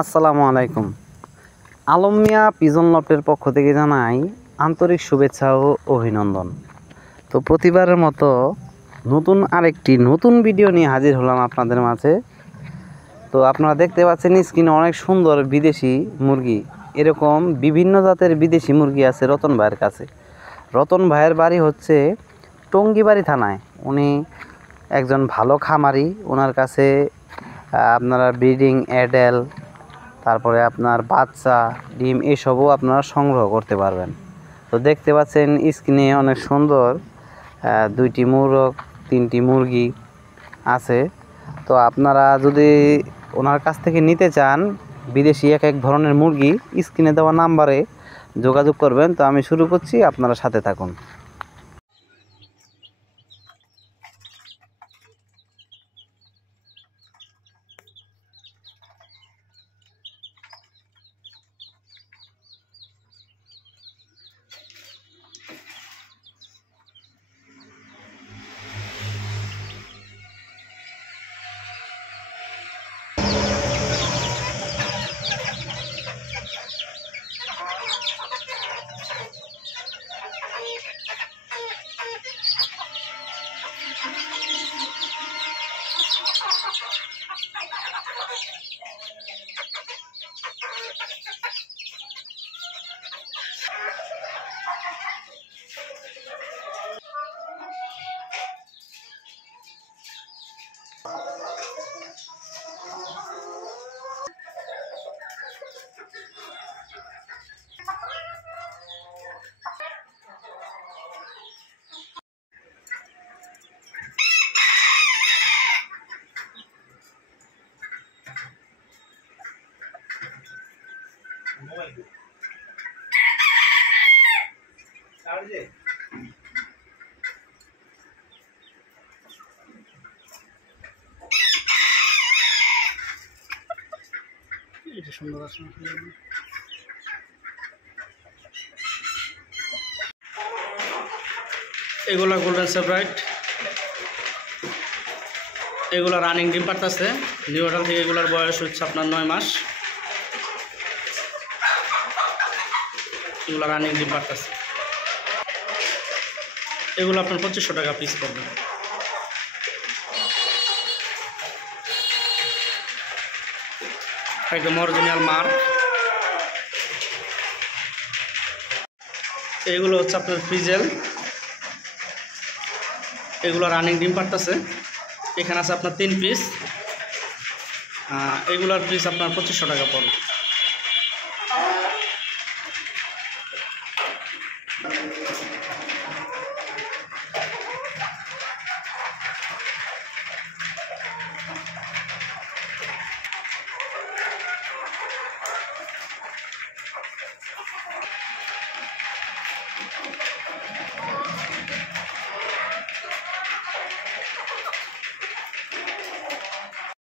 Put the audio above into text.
আসসালামু আলাইকুম। আলম মিয়া পিজন লফটের পক্ষ থেকে জানাই আন্তরিক শুভেচ্ছা ও অভিনন্দন। তো প্রতিবারের মতো আরেকটি নতুন ভিডিও নিয়ে হাজির হলাম আপনাদের মাঝে। তো আপনারা দেখতে পাচ্ছেন স্ক্রিনে অনেক সুন্দর বিদেশি মুরগি, এরকম বিভিন্ন জাতের বিদেশি মুরগি আছে রতন ভাইয়ের কাছে। রতন ভাইয়ের বাড়ি হচ্ছে টঙ্গিবাড়ি থানায়। উনি একজন ভালো খামারি। ওনার কাছে আপনারা ব্রিডিং অ্যাডেল, তারপরে আপনার বাচ্চা, ডিম এসবও আপনারা সংগ্রহ করতে পারবেন। তো দেখতে পাচ্ছেন স্ক্রিনে অনেক সুন্দর দুইটি মোরগ, তিনটি মুরগি আছে। তো আপনারা যদি ওনার কাছ থেকে নিতে চান বিদেশি এক এক ধরনের মুরগি, স্ক্রিনে দেওয়া নাম্বারে যোগাযোগ করবেন। তো আমি শুরু করছি, আপনারা সাথে থাকুন। এটা সুন্দর আছে। এগুলা গোল্ডেন সেপারেট, এগুলা রানিং ডিম পারতেছে। নিউ অর্ডার থেকে এগুলার বয়স হচ্ছে আপনার 9 মাস। এগুলা রানিং ডিম পারতেছে। এগুলো আপনার 2500 টাকা পিস পড়বে। একদম অরিজিনাল মার্ক। এগুলো হচ্ছে আপনার ফ্রিজেল, এগুলো রানিং ডিম পারতেছে। এখানে আছে আপনার 3 পিস। এগুলোর পিস আপনার 2500 টাকা পড়বে।